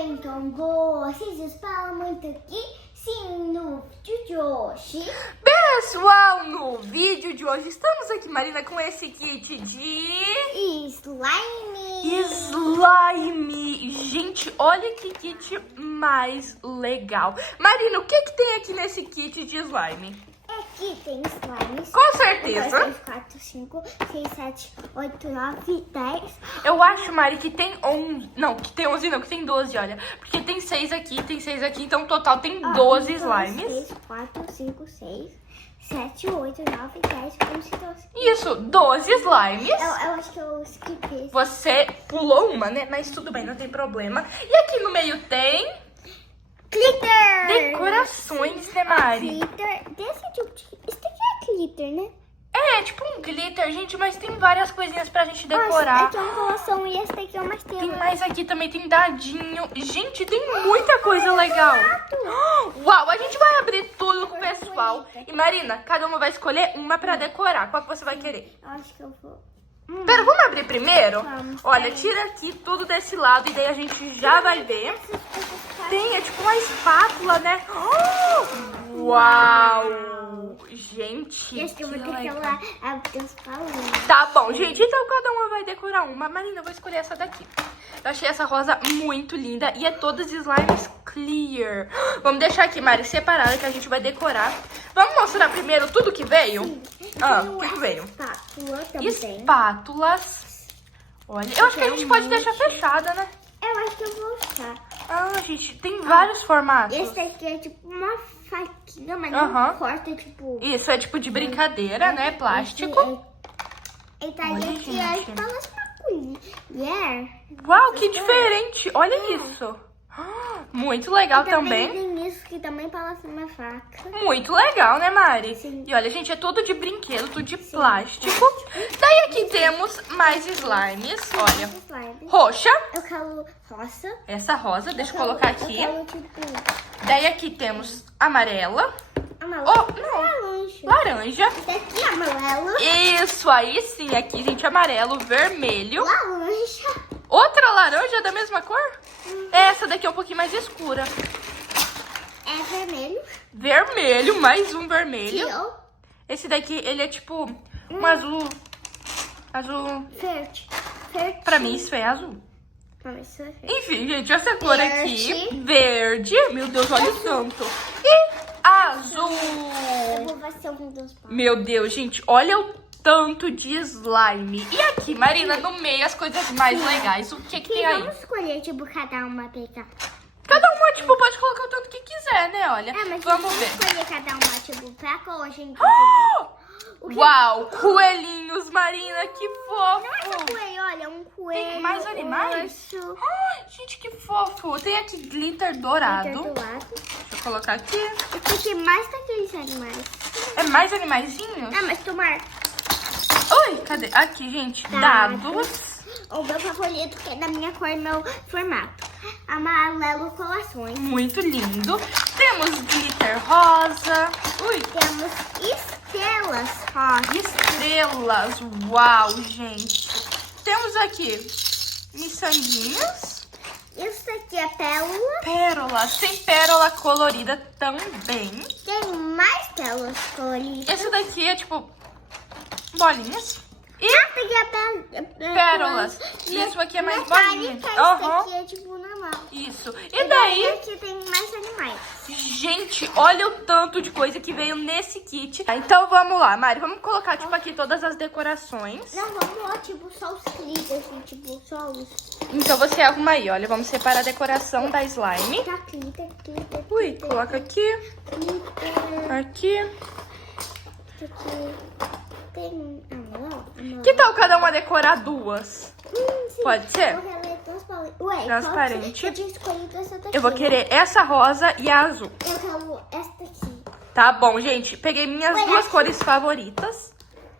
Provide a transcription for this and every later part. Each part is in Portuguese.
Então, vocês estão muito aqui? Sim, no vídeo de hoje. Pessoal, no vídeo de hoje estamos aqui, Marina, com esse kit de... Slime. Slime. Gente, olha que kit mais legal. Marina, o que tem aqui nesse kit de slime? Aqui tem slimes. Com certeza. 1, 2, 3, 4, 5, 6, 7, 8, 9, 10. Eu acho, Mari, que tem 11. Não, que tem 11 não, que tem 12, olha. Porque tem 6 aqui, então no total tem 12 slimes. 3, 4, 5, 6, 7, 8, 9, 10, 11, 12. Isso, 12 slimes. Eu acho que eu skippei. Você pulou uma, né? Mas tudo bem, não tem problema. E aqui no meio tem... Glitter! Decorações, né, Mari? Glitter. Desse tipo de... Isso aqui é glitter, né? É, tipo um glitter, gente, mas tem várias coisinhas pra gente Nossa, decorar. aqui é uma colação e esse daqui é uma estrela. Tem mais aqui também, tem dadinho. Gente, tem muita coisa legal. Uau, a gente vai abrir tudo com o pessoal. E Marina, cada uma vai escolher uma pra decorar. Qual que você vai querer? Eu acho que eu vou... Pera, vamos abrir primeiro? Vamos. Olha, tira aqui tudo desse lado e daí a gente já vai ver. Tem, é tipo uma espátula, né? Uau! Gente, Esse que eu vou ter que legal. lá abrir os palões. Tá bom, gente, então cada uma vai decorar uma. Marina, eu vou escolher essa daqui. Eu achei essa rosa muito linda e é todas slimes clear. Vamos deixar aqui, Mari, separada que a gente vai decorar. Vamos mostrar primeiro tudo que veio? O que veio? Espátula também. Espátulas. Olha, eu acho que a gente pode deixar fechada, né? Eu acho que eu vou usar. Ah, gente, tem vários formatos. Esse aqui é tipo uma faquinha, mas Aham. não corta, tipo... Isso, é tipo de brincadeira, né? Plástico. E tá Olha, aqui gente. as palas pra colher. Uau, que diferente. Olha isso. Muito legal também. Tem isso que também parece uma faca. Muito legal, né, Mari? Sim. E olha, gente, é tudo de brinquedo, tudo de plástico. Daí aqui temos mais slimes. Olha, Slime. roxa. Eu quero roça. Essa rosa, deixa eu colocar aqui. Eu quero, tipo, Daí aqui temos amarela. amarelo. Oh, não. Laranja. Laranja. Esse aqui é amarelo. Isso, aí sim. Aqui, gente, amarelo, vermelho. Laranja. Outra laranja da mesma cor? Essa daqui é um pouquinho mais escura. É vermelho. Vermelho, mais um vermelho. Teal. Esse daqui, ele é tipo um azul. Azul. Verde. Verde. Pra mim, isso é azul. Pra mim, isso é verde. Enfim, gente, essa cor aqui. Verde. Verde. Meu Deus, olha o tanto. E azul. Eu vou fazer um dos paus. Meu Deus, gente, olha o tanto de slime. E aqui, Marina, no meio, as coisas mais legais. O que tem aí? Vamos escolher, tipo, cada uma pegar. Cada uma, tipo, pode colocar o tanto que quiser, né? Olha, Mas vamos ver. escolher cada uma, tipo, pra cor, gente. O que- Uau, coelhinhos, Marina, que fofo. Não é só coelho, olha, um coelho. Tem mais animais? Urso, Ai, gente, que fofo. Tem aqui glitter dourado. glitter do lado. Deixa eu colocar aqui. Eu fiquei mais daqueles animais. É mais animaizinhos? Ah, mas tomar Oi, cadê? Aqui, gente, dados. o meu favorito, que é da minha cor e meu formato. Amarelo colações. Muito lindo. Temos glitter rosa. Ui, Temos estrelas rosa. estrelas. Uau, gente. Temos aqui miçanguinhas. Isso aqui é pérola. Pérolas. Tem pérola colorida também. Tem mais pérolas coloridas. Esse daqui é tipo bolinhas. E Ah, tem aqui a pérolas. Isso aqui é mais bolinha. Esse Aham. aqui é tipo normal. Isso. E daí, aqui tem mais animais. gente, olha o tanto de coisa que veio nesse kit. Então vamos lá, Mari. Vamos colocar, tipo, aqui todas as decorações. Não, vamos lá, tipo, só os glitters, assim, tipo, só os... Então você arruma aí, olha. Vamos separar a decoração da slime. Tá, glitter, glitter, Ui, glitter, coloca aqui, glitter. aqui. Esse aqui tem... não. Que tal cada uma decorar duas? Sim. Pode ser? Eu vou querer transparente. Ué, Transparente. Eu tinha escolhido essa daqui. Eu vou querer essa rosa e a azul. Eu quero esta aqui. Tá bom, gente. Peguei minhas Ué, duas aqui. cores favoritas.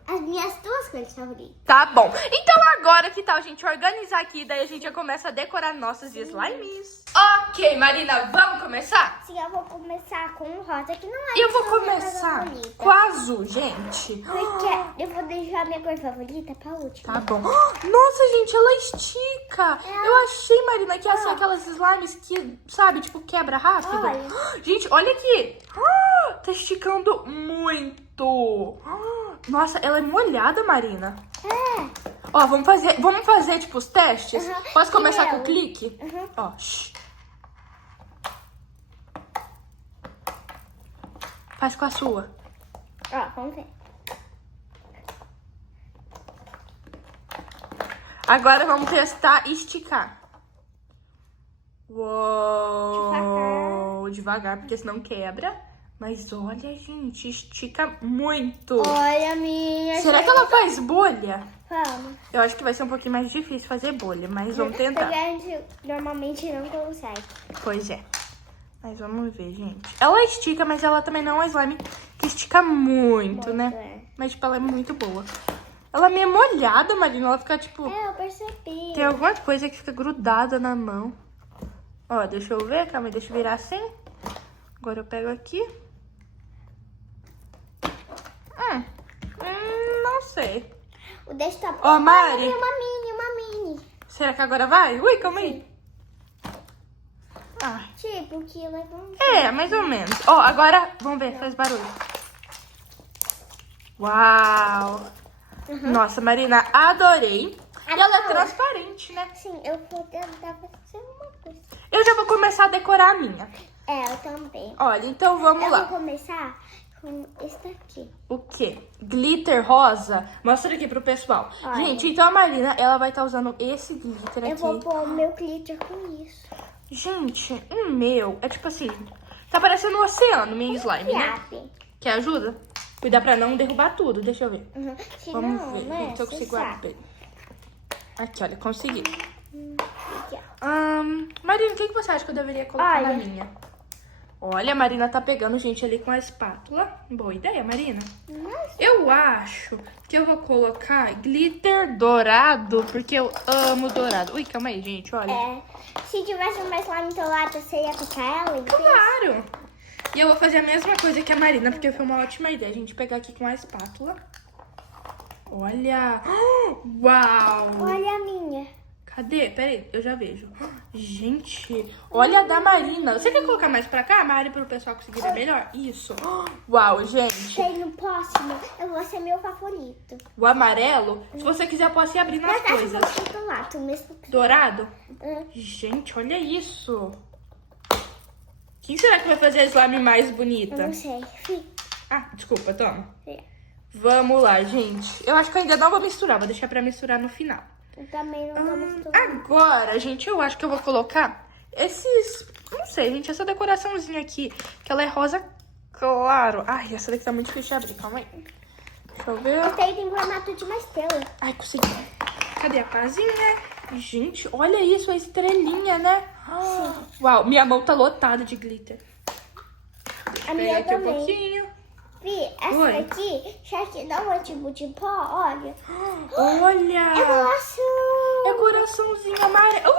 As minhas duas cores favoritas. Tá bom. Então agora, que tal a gente organizar aqui? Daí a gente já começa a decorar nossos slimes. Ok, Marina, vamos começar? Sim, eu vou começar com o rosa, que não é Eu vou a minha cor começar favorita. com a azul, gente. Porque eu vou deixar a minha cor favorita pra última. Tá bom. Nossa, gente, ela estica. Eu achei, Marina, que ia ser ser aquelas slimes que, sabe, tipo, quebra rápido. Olha. Gente, olha aqui. Tá esticando muito. Nossa, ela é molhada, Marina. É. Ó, vamos fazer tipo, os testes? Uhum. Posso começar E com eu? o clique? Uhum. Ó, shh. Faz com a sua. Ó, vamos ver. Agora vamos testar e esticar. Uou! Devagar, porque senão quebra. Mas olha, gente, estica muito. Olha a minha. Será que ela faz bolha? Vamos. Eu acho que vai ser um pouquinho mais difícil fazer bolha, mas vamos tentar. Porque a gente normalmente não consegue. Pois é. Mas vamos ver, gente. Ela estica, mas ela também não é uma slime que estica muito, né? É. Mas, tipo, ela é muito boa. Ela é meio molhada, Marina. Ela fica, tipo... Eu percebi. Tem alguma coisa que fica grudada na mão. Ó, deixa eu ver. Calma aí, deixa eu virar assim. Agora eu pego aqui. Não sei. O desktop. Ó, Mari. Olha, uma mini. Será que agora vai? Ui, calma aí. Ah, Tipo, que levanta. é, mais ou menos. Ó, agora, vamos ver, faz barulho. Uau! Nossa, Marina, adorei. E ela é transparente, né? Sim, eu vou tentar fazer uma coisa. Eu já vou começar a decorar a minha. É, eu também. Olha, então vamos Eu lá. vou começar com esse daqui. O quê? Glitter rosa? Mostra aqui pro pessoal. Olha. Gente, então a Marina, ela vai estar usando esse glitter Eu aqui. vou pôr o meu glitter com isso. Gente, o meu é tipo assim, tá parecendo um oceano, minha slime, né? Sabe? Quer ajuda? Cuidar pra não derrubar tudo, deixa eu ver. Uhum. Se Vamos não, ver, né? gente, se eu Você consigo sabe. abrir. Aqui, olha, consegui. Aqui, ó. Marina, o que você acha que eu deveria colocar na Olha. minha? Olha, a Marina tá pegando, gente, ali com a espátula. Boa ideia, Marina. Nossa. Eu acho que eu vou colocar glitter dourado, porque eu amo dourado. Ui, calma aí, gente, olha. É, se tivesse uma slime tolada, você ia picar ela? Então? Claro! E eu vou fazer a mesma coisa que a Marina, porque foi uma ótima ideia a gente pegar aqui com a espátula. Olha! Uau! Olha a minha. Cadê? Peraí, eu já vejo. Gente, olha a da Marina. Você quer colocar mais pra cá, Mari, pro pessoal conseguir ver melhor? Isso. Uau, gente. Sei no próximo, eu vou ser meu favorito. O amarelo, se você quiser, posso ir abrindo as Mas acho que coisas. eu vou tolado mesmo. Dourado? Hum. Gente, olha isso. Quem será que vai fazer a slime mais bonita? Eu não sei. Ah, desculpa, toma. Sim. Vamos lá, gente. Eu acho que eu ainda não vou misturar, vou deixar pra misturar no final. Eu também não vou misturar. Agora, gente, eu acho que eu vou colocar esses... Não sei, gente, essa decoraçãozinha aqui, que ela é rosa claro. Ai, essa daqui tá muito difícil de abrir, calma aí. Deixa eu ver. Esse aí tem formato de uma estrela. Ai, consegui. Cadê a casinha? Gente, olha isso, a estrelinha, né? Uau, minha mão tá lotada de glitter. A minha Aqui um também. pouquinho. Vi, essa Oi. daqui, já que não é tipo de pó, olha. Olha! É coração. É coraçãozinho amarelo.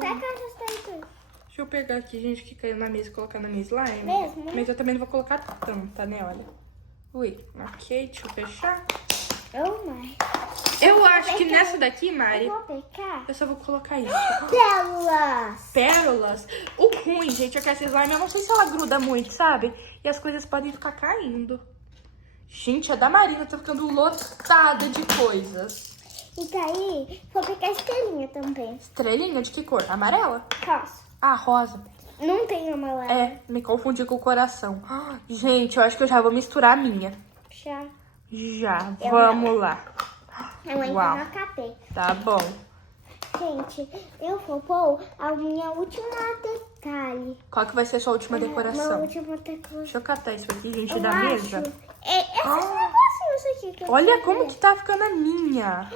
Pega essa daí, tudo. Deixa eu pegar aqui, gente, que caiu na mesa e colocar na minha slime. Mesmo? Mas eu também não vou colocar tanta, né? Olha. Ui, ok, deixa eu fechar. Oh, my. Eu acho que nessa daqui, Mari, Eu vou pegar eu só vou colocar isso. pérolas. Pérolas. O ruim, gente, é que essa slime, eu não sei se ela gruda muito, sabe? E as coisas podem ficar caindo. Gente, a da Marina tá ficando lotada de coisas. E daí, vou pegar estrelinha também. Estrelinha de que cor? Amarela? Rosa. Ah, rosa. Não tem amarelo. É, me confundi com o coração. Gente, eu acho que eu já vou misturar a minha. Já. Já, Eu vamos lá. Eu ainda Uau. não acabei. Tá bom. Gente, eu vou pôr a minha última detalhe. Qual que vai ser a sua última Minha decoração? última decoração. Deixa eu catar isso aqui, gente, Eu da acho. mesa. Esses negocinhos aqui que eu Olha quero como ver. que tá ficando a minha.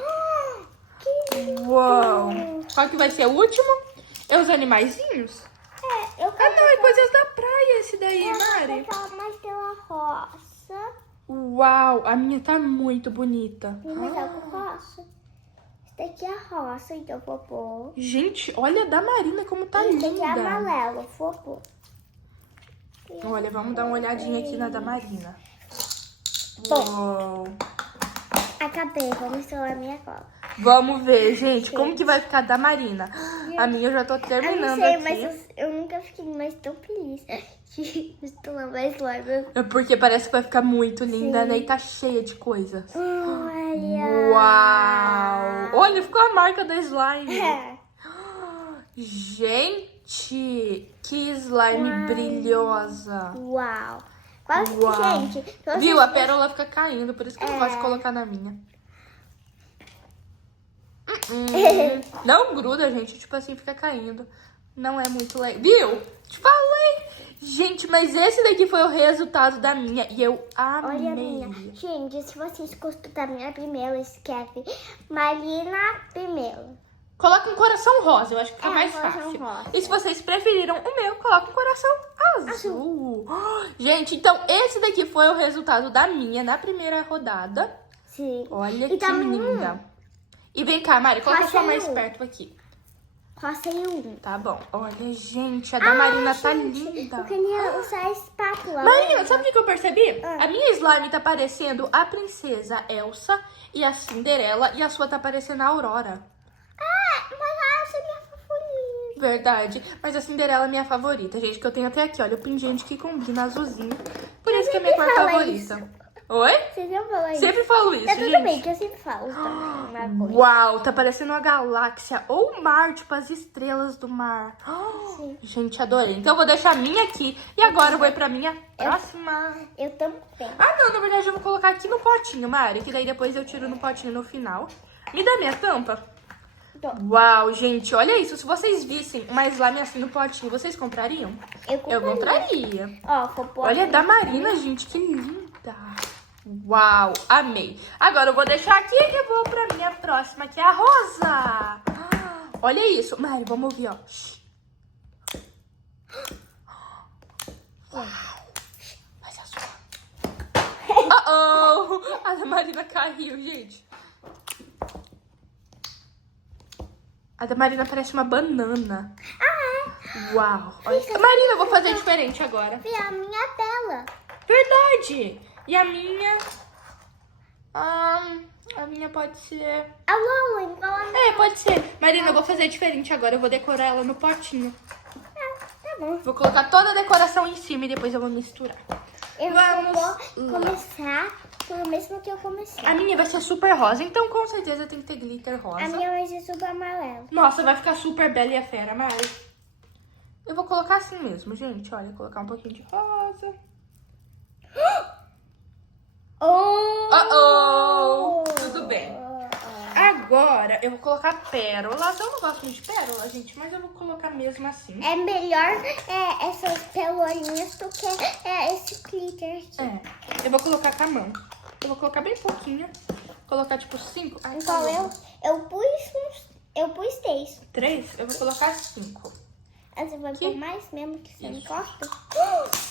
Que lindo. Uau. Qual que vai ser o último? É os animaizinhos? É, eu Ah, quero não, é coisas da praia esse daí, Mari. pegar mais pela roça. Uau, a minha tá muito bonita. E mais algo roça. Esse daqui é roça, então eu vou pôr. Gente, olha a da Marina como tá Esse daqui é linda. amarelo, vou pôr. Olha, vamos dar uma olhadinha aqui na da Marina. Bom. Uau. Acabei, vou misturar a minha cola. Vamos ver, gente, como que vai ficar da Marina. A minha eu já tô terminando eu não sei, aqui. mas eu nunca fiquei mais tão feliz de misturar mais slime. É porque parece que vai ficar muito linda, né? E tá cheia de coisas. Olha! Uau! Olha, ficou a marca da slime. É. Gente, que slime brilhosa. Uau! Quase, Uau. gente, se vocês Viu? A pérola fica caindo, por isso que eu não gosto de colocar na minha. Não gruda, gente. Tipo assim, fica caindo. Não é muito legal. Viu? Te falei. Gente, mas esse daqui foi o resultado da minha. E eu amei. Olha a minha. Gente, se vocês gostam da minha primeira, escreve Marina primeiro. Coloca um coração rosa, eu acho que fica mais coração fácil. rosa. E se vocês preferiram o meu, coloca um coração azul. Gente, então esse daqui foi o resultado da minha na primeira rodada. Sim. Olha E que também linda. E vem cá, Mari, coloca Passei só mais um. perto aqui. Passei um. Tá bom. Olha, gente, a da Marina tá linda. Eu queria usar a espátula. Marina, sabe o que eu percebi? Ah. A minha slime tá parecendo a princesa Elsa e a Cinderela, e a sua tá parecendo a Aurora. Mas essa é minha favorita. Verdade. Mas a Cinderela é minha favorita, gente, que eu tenho até aqui, olha, o pingente que combina azulzinho. Por isso que é minha cor fala favorita. Oi? Vocês já falaram isso? Sempre falo isso, Tá tudo gente. bem, que eu sempre falo também. Uma coisa. Uau, tá parecendo uma galáxia ou o mar, tipo as estrelas do mar. Sim. Gente, adorei. Então eu vou deixar a minha aqui e agora eu vou ir pra minha próxima. Eu também. Ah, não, na verdade eu vou colocar aqui no potinho, Mari, que daí depois eu tiro no potinho no final. Me dá minha tampa. Tô. Uau, gente, olha isso. Se vocês vissem uma slime assim no potinho, vocês comprariam? Eu compraria. Ó, vou pôr Olha, aqui. da Marina, gente, que linda. Uau, amei. Agora eu vou deixar aqui e vou pra minha próxima, que é a rosa. Olha isso. Mari, vamos ouvir, ó. Uau. Mas a sua... Oh, a da Marina caiu, gente. A da Marina parece uma banana. Uau. Olha. Marina, eu vou fazer diferente agora. E a minha tela. Verdade. E a minha... a minha pode ser... A Lola, igual a minha. É, pode ser. Marina, eu vou fazer diferente agora. Eu vou decorar ela no potinho. Tá bom. Vou colocar toda a decoração em cima e depois eu vou misturar. Eu Vamos vou começar pelo mesmo que eu comecei. A minha vai ser super rosa, então com certeza tem que ter glitter rosa. A minha vai ser super amarela. Nossa, vai ficar super bela e a fera, Mari. Eu vou colocar assim mesmo, gente. Olha, colocar um pouquinho de rosa. Oh! Tudo bem. Agora eu vou colocar pérolas. Eu não gosto muito de pérola, gente, mas eu vou colocar mesmo assim. É melhor essas pelourinhas do que esse glitter aqui. É, eu vou colocar com a mão. Eu vou colocar bem pouquinho. Colocar tipo 5. Então eu pus 3. 3? Eu vou colocar 5. Você vai pôr mais mesmo que você não gosta?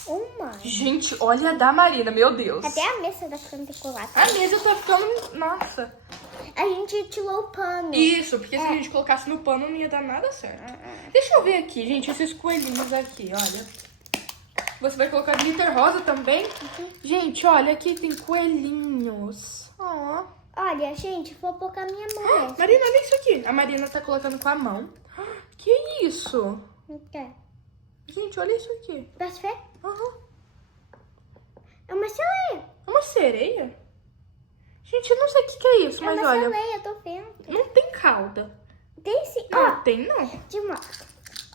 Uma. Gente, olha a da Marina, meu Deus. Até a mesa tá ficando decorada. A mesa tá ficando... Nossa. A gente tirou o pano. Isso, porque se a gente colocasse no pano não ia dar nada certo. Deixa eu ver aqui, gente, esses coelhinhos aqui, olha. Você vai colocar glitter rosa também? Gente, olha, aqui tem coelhinhos. Ó. Olha, gente, vou pôr com a minha mão mesmo. Marina, olha isso aqui. A Marina tá colocando com a mão. Que isso? Então, Gente, olha isso aqui. posso ver? Aham. É uma sereia. É uma sereia? Gente, eu não sei o que é isso, É mas uma olha. sereia, eu tô vendo. Não tem cauda. Tem sim. Não Ó, tem, não. de uma.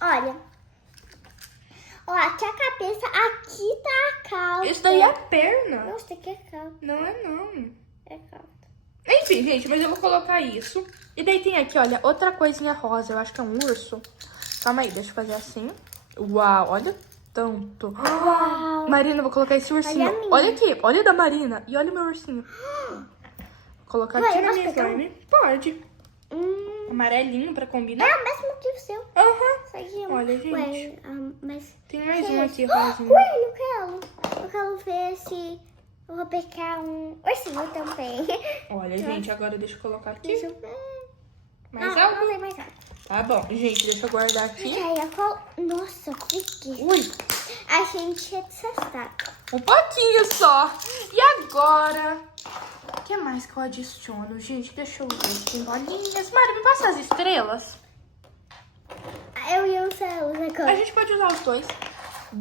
Olha. Ó, aqui a cabeça, aqui tá a cauda. Isso daí é a perna. Nossa, aqui é cauda. Não é, não. É cauda. Enfim, gente, mas eu vou colocar isso. E daí tem aqui, olha, outra coisinha rosa. Eu acho que é um urso. Calma aí, deixa eu fazer assim. Uau, olha tanto. Uau. Marina, eu vou colocar esse ursinho. Olha a minha. Olha aqui, olha o da Marina. E olha o meu ursinho. Vou colocar Ué, aqui eu na posso minha pegar um? slime. Pode. Amarelinho pra combinar. É o mesmo que o seu. Aham. Isso aqui é um... Olha, gente. Ué, mas... Tem mais que um é aqui, isso? rosinha. Ué, eu quero ver se... Eu vou pegar um ursinho também. Olha, gente, agora deixa eu colocar aqui. Deixa eu ver. Mais Não, algo? não tem mais algo. Tá bom, gente, deixa eu guardar aqui. Aí, nossa, fique. Ui, A gente é desastada. um pouquinho só. E agora O que mais que eu adiciono? Gente, deixa eu ver. Tem bolinhas. Mari, me passa as estrelas. Eu ia usar os A agora. gente pode usar os dois.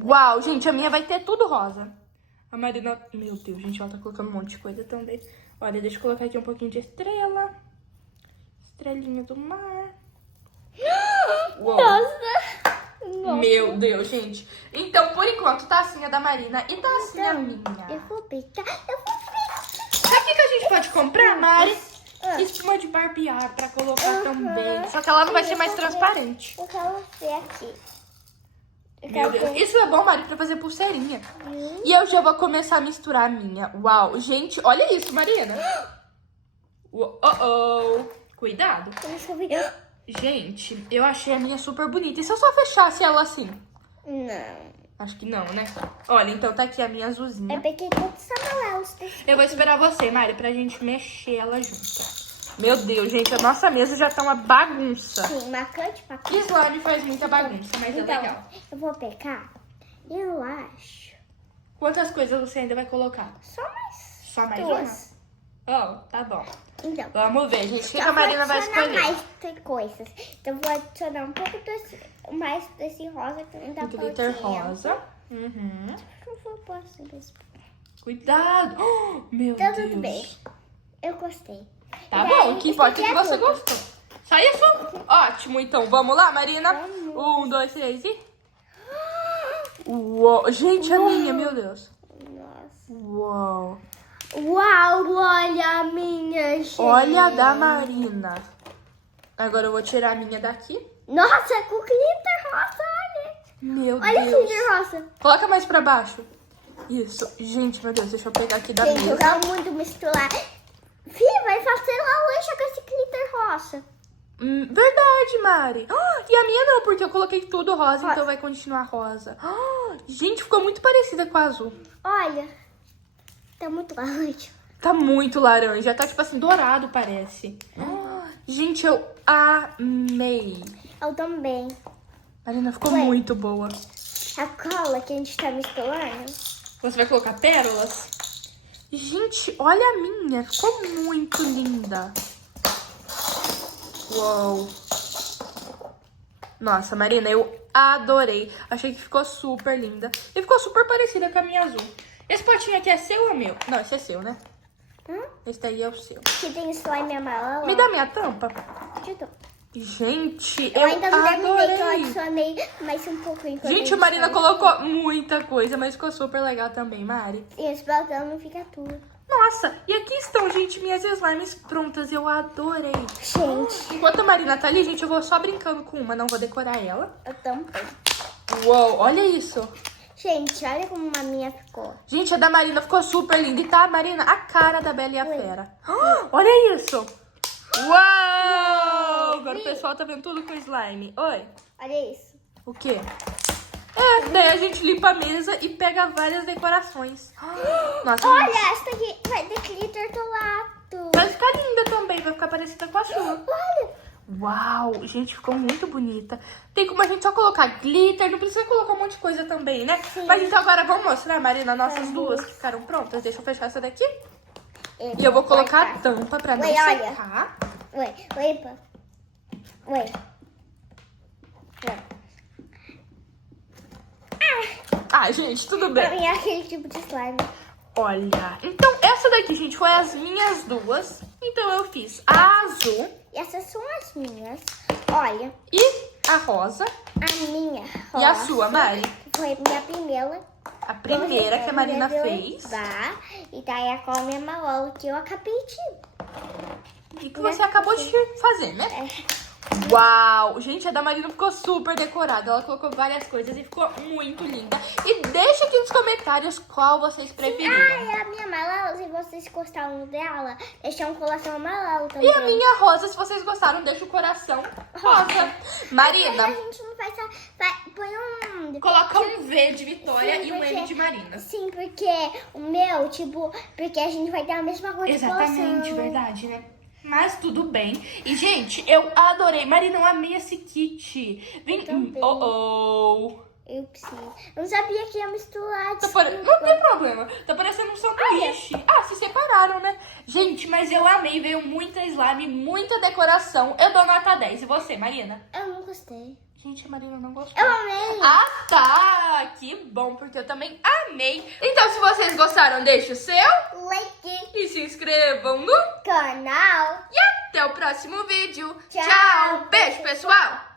Uau, gente, a minha vai ter tudo rosa. A Marina... Meu Deus, gente, ela tá colocando um monte de coisa também. Olha, deixa eu colocar aqui um pouquinho de estrela. Estrelinha do mar. Uou. Nossa. Meu Deus, gente. Então, por enquanto, tacinha da Marina e tacinha minha. Eu vou pegar. Eu vou pegar. Sabe o que a gente pode comprar, Mari? Ah. Espuma de barbear pra colocar também. Só que ela não vai ser mais transparente. Eu quero ver aqui. Eu Meu quero Deus. ver. Isso é bom, Mari, pra fazer pulseirinha. E eu já vou começar a misturar a minha. Uau, gente, olha isso, Marina. Cuidado. Deixa eu ver. Gente, eu achei a minha super bonita. E se eu só fechasse ela assim? Não. Acho que não, né? Olha, então tá aqui a minha Eu azulzinha. peguei todos os amarelos. Eu vou esperar você, Mari, pra gente mexer ela junto. Meu Deus, gente, a nossa mesa já tá uma bagunça. Sim, marcante pra cá. Slime faz muita bagunça, mas é Então, legal. eu vou pegar. Eu acho. Quantas coisas você ainda vai colocar? Só mais duas? Oh, tá bom. Então. Vamos ver, gente. O que Só a Marina vai adicionar escolher? mais tem coisas. Então, vou adicionar um pouco mais desse rosa que ainda Um glitter rosa. Uhum. Eu posso mesmo. Cuidado. Oh, meu Tá Deus. tudo bem. Eu gostei. Tá E bom, daí, o que importa é que você tudo. gostou. Só isso? Ótimo, então. Vamos lá, Marina? Vamos. 1, 2, 3 e... Uou. Gente, a minha, meu Deus. Nossa. Uou. Uau, olha a minha, gente. Olha a da Marina. Agora eu vou tirar a minha daqui. Nossa, com glitter rosa, olha. Meu Olha o Deus. glitter rosa. Coloca mais pra baixo. Isso. Gente, meu Deus, deixa eu pegar aqui da Gente, eu mesa. quero muito misturar. Fih, vai fazer laranja com esse glitter rosa. Verdade, Mari. E a minha não, porque eu coloquei tudo rosa, Rosa. então vai continuar rosa. Gente, ficou muito parecida com a azul. Olha, tá muito laranja. Tá muito laranja, tá tipo assim, dourado parece. Gente, eu amei. Eu também. Marina, ficou Ué. muito boa. A cola que a gente tá misturando. Você vai colocar pérolas? Gente, olha a minha, ficou muito linda. Uou. Nossa, Marina, eu adorei. Achei que ficou super linda. E ficou super parecida com a minha azul. Esse potinho aqui é seu ou meu? Não, esse é seu, né? Esse daí é o seu. Que tem slime amarelo. Me dá minha tampa. Te dou. Gente, Eu eu ainda não terminei, que eu adorei. adicionei mais um pouquinho. quando Gente, a gente Marina faz. colocou muita coisa, mas ficou super legal também, Mari. E esse balcão não fica tudo. Nossa, e aqui estão, gente, minhas slimes prontas. Eu adorei. Gente, Enquanto a Marina tá ali, gente, eu vou só brincando com uma, não vou decorar ela. eu também. Uou, olha isso. Gente, olha como a minha ficou. Gente, a da Marina ficou super linda. E tá, Marina, a cara da Bela e a Fera. Olha isso. Uau! Agora o pessoal tá vendo tudo com slime. Oi, Olha isso. o quê? Daí a gente limpa a mesa e pega várias decorações. Nossa, Olha, gente, essa aqui vai ter glitter do lado. vai ficar linda também, vai ficar parecida com a sua. Olha. Uau, gente, ficou muito bonita. Tem como a gente só colocar glitter, não precisa colocar um monte de coisa também, né? Sim. Mas então agora vamos mostrar, Marina, nossas duas que ficaram prontas. Deixa eu fechar essa daqui. E eu vou colocar a tampa pra não Oi, olha. secar. Oi, oi, pá. Oi. Ah, gente, tudo Pra bem. mim é aquele tipo de slime. Olha, então essa daqui, gente, foi as minhas duas. Então eu fiz a azul E essas são as minhas. Olha, e a rosa. a minha rosa. E a sua, Mari? Foi minha primeira. A primeira que a Marina fez. E daí a cor minha amarela que eu acabei de... E que você acabou de fazer, né? É. Uau! Gente, a da Marina ficou super decorada. Ela colocou várias coisas e ficou muito linda. E deixa aqui nos comentários qual vocês preferiram. Ai, a minha amarela, se vocês gostaram dela, deixa um coração amarelo também. E a minha rosa, se vocês gostaram, deixa o coração rosa. E Marina, a gente não faz... Põe um... coloca um V de Vitória Sim, e um porque- M de Marina. Sim, porque o meu, tipo... Porque a gente vai ter a mesma cor de Exatamente, coração. verdade, né? Mas tudo bem. E, gente, eu adorei. Marina, eu amei esse kit. Vem. Eu preciso. Eu não sabia que ia misturar. Não tem problema. Tá parecendo um sanduíche. Se separaram, né? Gente, mas eu amei. Veio muita slime, muita decoração. Eu dou nota 10. E você, Marina? Eu não gostei. Gente, a Marina não gostou. Eu amei. Tá. Que bom, porque eu também amei. Então, se vocês gostaram, deixa o seu like e se inscrevam no canal. E até o próximo vídeo. Tchau. Beijo, pessoal.